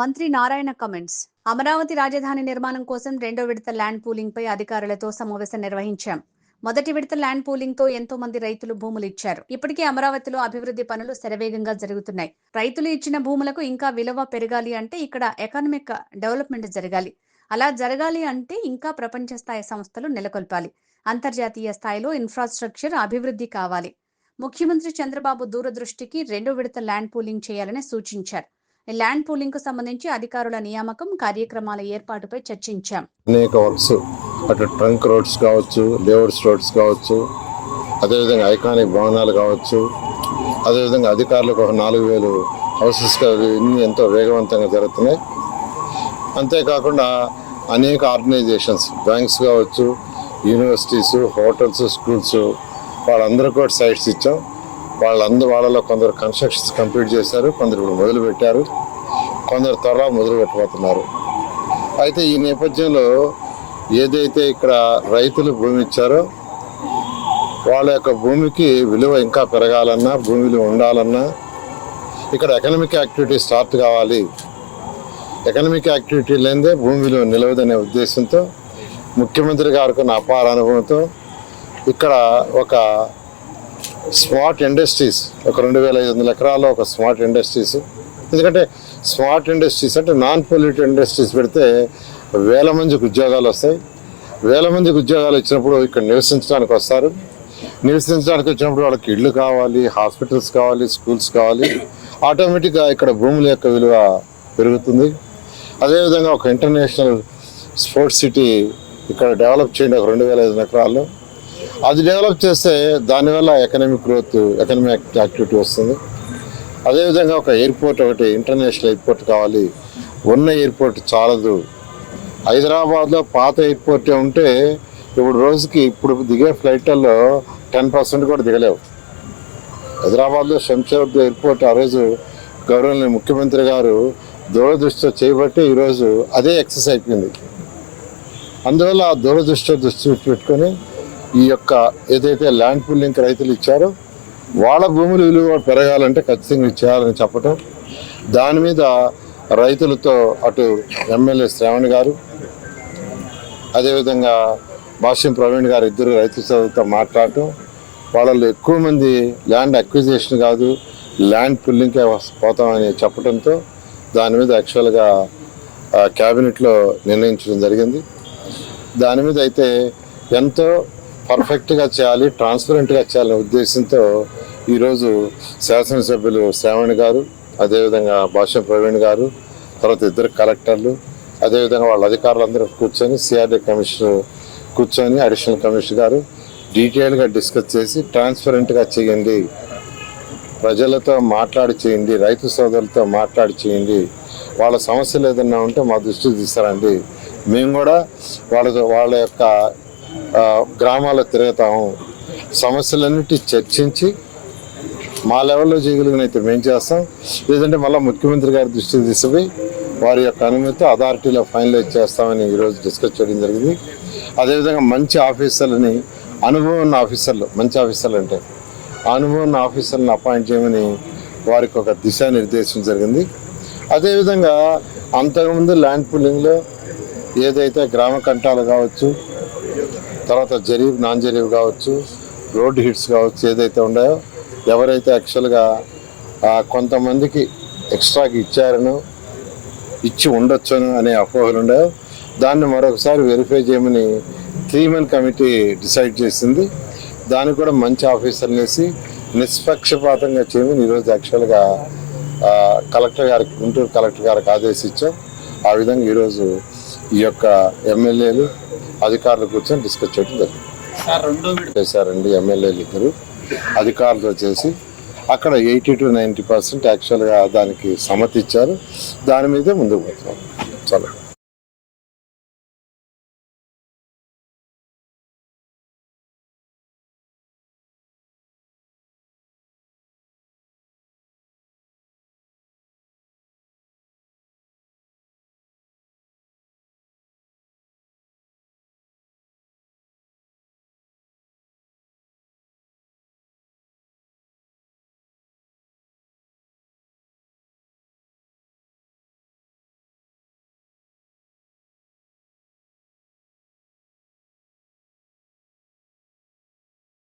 మంత్రి నారాయణ కమెంట్స్. అమరావతి రాజధాని నిర్మాణం కోసం రెండో విడత ల్యాండ్ పూలింగ్ పై అధికారులతో సమావేశం నిర్వహించాం. మొదటి విడత ల్యాండ్ పూలింగ్ తో ఎంతో మంది రైతులు భూములు ఇచ్చారు. ఇప్పటికే అమరావతిలో అభివృద్ధి పనులు శరవేగంగా జరుగుతున్నాయి. రైతులు ఇచ్చిన భూములకు ఇంకా విలువ పెరగాలి అంటే ఇక్కడ ఎకనామిక్ డెవలప్మెంట్ జరగాలి. అలా జరగాలి అంటే ఇంకా ప్రపంచ స్థాయి సంస్థలు నెలకొల్పాలి. అంతర్జాతీయ స్థాయిలో ఇన్ఫ్రాస్ట్రక్చర్ అభివృద్ధి కావాలి. ముఖ్యమంత్రి చంద్రబాబు దూరదృష్టికి రెండో విడత ల్యాండ్ పూలింగ్ చేయాలని సూచించారు. ల్యాండ్ పూలింగ్ కు సంబంధించి అధికారుల నియామకం, కార్యక్రమాల ఏర్పాటుపై చర్చించాం. అనేక వర్క్స్ అటు ట్రంక్ రోడ్స్ కావచ్చు, లేఅవుట్స్ రోడ్స్ కావచ్చు, అదేవిధంగా ఐకానిక్ భవనాలు కావచ్చు, అదేవిధంగా అధికారులకు ఒక 4,000 హౌసెస్ ఇన్ని ఎంతో వేగవంతంగా జరుగుతున్నాయి. అంతేకాకుండా అనేక ఆర్గనైజేషన్స్, బ్యాంక్స్ కావచ్చు, యూనివర్సిటీస్, హోటల్స్, స్కూల్స్ వాళ్ళందరూ కూడా సైట్స్ ఇచ్చాం. వాళ్ళలో కొందరు కన్స్ట్రక్షన్స్ కంప్లీట్ చేశారు, కొందరు ఇప్పుడు మొదలు పెట్టారు, కొందరు త్వరగా మొదలు పెట్టబోతున్నారు. అయితే ఈ నేపథ్యంలో ఏదైతే ఇక్కడ రైతులు భూమి ఇచ్చారో వాళ్ళ యొక్క భూమికి విలువ ఇంకా పెరగాలన్నా, భూమి విలువ ఉండాలన్నా ఇక్కడ ఎకనామిక్ యాక్టివిటీ స్టార్ట్ కావాలి. ఎకనామిక్ యాక్టివిటీ లేదే భూమి విలువ నిలవదనే ఉద్దేశంతో ముఖ్యమంత్రి గారికి ఉన్న అపార అనుభవంతో ఇక్కడ ఒక స్మార్ట్ ఇండస్ట్రీస్, ఒక 2,500 ఎకరాల్లో ఒక స్మార్ట్ ఇండస్ట్రీస్, ఎందుకంటే స్మార్ట్ ఇండస్ట్రీస్ అంటే నాన్ పొల్యూటెడ్ ఇండస్ట్రీస్ పెడితే వేల మందికి ఉద్యోగాలు వస్తాయి. వేల మందికి ఉద్యోగాలు ఇచ్చినప్పుడు ఇక్కడ నివసించడానికి వస్తారు. నివసించడానికి వచ్చినప్పుడు వాళ్ళకి ఇళ్ళు కావాలి, హాస్పిటల్స్ కావాలి, స్కూల్స్ కావాలి. ఆటోమేటిక్గా ఇక్కడ భూముల యొక్క విలువ పెరుగుతుంది. అదేవిధంగా ఒక ఇంటర్నేషనల్ స్పోర్ట్స్ సిటీ ఇక్కడ డెవలప్ చేయండి, ఒక 2,500 ఎకరాల్లో. అది డెవలప్ చేస్తే దానివల్ల ఎకనామిక్ గ్రోత్, ఎకనామిక్ యాక్టివిటీ వస్తుంది. అదేవిధంగా ఒక ఎయిర్పోర్ట్, ఒకటి ఇంటర్నేషనల్ ఎయిర్పోర్ట్ కావాలి. ఉన్న ఎయిర్పోర్ట్ చాలదు. హైదరాబాద్లో పాత ఎయిర్పోర్ట్ ఉంటే ఇప్పుడు రోజుకి ఇప్పుడు దిగే ఫ్లైట్లలో 10% కూడా దిగలేవు. హైదరాబాద్లో శంషాబాద్ ఎయిర్పోర్ట్ ఆ రోజు గౌరవనీయ ముఖ్యమంత్రి గారు దూరదృష్టితో చేయబట్టి ఈరోజు అదే ఎక్సెస్ అయిపోయింది. అందువల్ల ఆ దృష్టి పెట్టుకొని ఈ యొక్క ఏదైతే ల్యాండ్ పూలింగ్ రైతులు ఇచ్చారో వాళ్ళ భూముల విలువ పెరగాలంటే ఖచ్చితంగా చేయాలని చెప్పటం. దాని మీద రైతులతో అటు ఎమ్మెల్యే శ్రావణ్ గారు, అదేవిధంగా భాష్యం ప్రవీణ్ గారు ఇద్దరు రైతులతో మాట్లాడటం. వాళ్ళలో ఎక్కువ మంది ల్యాండ్ అక్విజిషన్ కాదు, ల్యాండ్ పూలింగ్కే పోతామని చెప్పడంతో దాని మీద యాక్చువల్గా క్యాబినెట్లో నిర్ణయించడం జరిగింది. దాని మీద అయితే ఎంతో పర్ఫెక్ట్గా చేయాలి, ట్రాన్స్పరెంట్గా చేయాలనే ఉద్దేశంతో ఈరోజు శాసనసభ్యులు శ్రావణ్ గారు, అదేవిధంగా భాష్యం ప్రవీణ్ గారు, తర్వాత ఇద్దరు కలెక్టర్లు, అదేవిధంగా వాళ్ళ అధికారులందరూ కూర్చొని సిఆర్డీ కమిషనర్ కూర్చొని అడిషనల్ కమిషనర్ గారు డీటెయిల్గా డిస్కస్ చేసి ట్రాన్స్పరెంట్గా చేయండి, ప్రజలతో మాట్లాడి చేయండి, రైతు సోదరులతో మాట్లాడి చేయండి, వాళ్ళ సమస్యలు ఏదన్నా ఉంటే మా దృష్టికి తీసుకురండి, మేము కూడా వాళ్ళ యొక్క గ్రామాల్లో తిరుగుతాము, సమస్యలన్నిటి చర్చించి మా లెవెల్లో చేయగలిగినైతే మేము చేస్తాం, లేదంటే మళ్ళీ ముఖ్యమంత్రి గారి దృష్టికి తీసుకుపోయి వారి యొక్క అనుమతి అథారిటీలో ఫైనలైజ్ చేస్తామని ఈరోజు డిస్కస్ చేయడం జరిగింది. అదేవిధంగా మంచి ఆఫీసర్లని, అనుభవం ఉన్న ఆఫీసర్లు, మంచి ఆఫీసర్లు అంటే అనుభవం ఉన్న ఆఫీసర్లను అపాయింట్ చేయమని వారికి ఒక దిశానిర్దేశం జరిగింది. అదేవిధంగా అంతకుముందు ల్యాండ్ పూలింగ్లో ఏదైతే గ్రామ కంటాలు కావచ్చు, తర్వాత జరీఫ్, నాన్ జరీఫ్ కావచ్చు, రోడ్ హిట్స్ కావచ్చు, ఏదైతే ఉన్నాయో ఎవరైతే యాక్చువల్గా కొంతమందికి ఎక్స్ట్రాకి ఇచ్చారనో ఇచ్చి ఉండొచ్చను అనే అపోహలు ఉన్నాయో దాన్ని మరొకసారి వెరిఫై చేయమని 3-man కమిటీ డిసైడ్ చేసింది. దానికి కూడా మంచి ఆఫీసర్లు వేసి నిష్పక్షపాతంగా చేయమని ఈరోజు యాక్చువల్గా కలెక్టర్ గారికి, గుంటూరు కలెక్టర్ గారికి ఆదేశించాం. ఆ విధంగా ఈరోజు ఈ యొక్క ఎమ్మెల్యేలు అధికారులు కూర్చొని డిస్కస్ చేయడం జరిగింది. చేశారండి ఎమ్మెల్యేలు ఇద్దరు అధికారులతో చేసి అక్కడ 80 to 90% యాక్చువల్గా దానికి సమ్మతి ఇచ్చారు. దాని మీదే ముందుకు పోతున్నాం. చాలా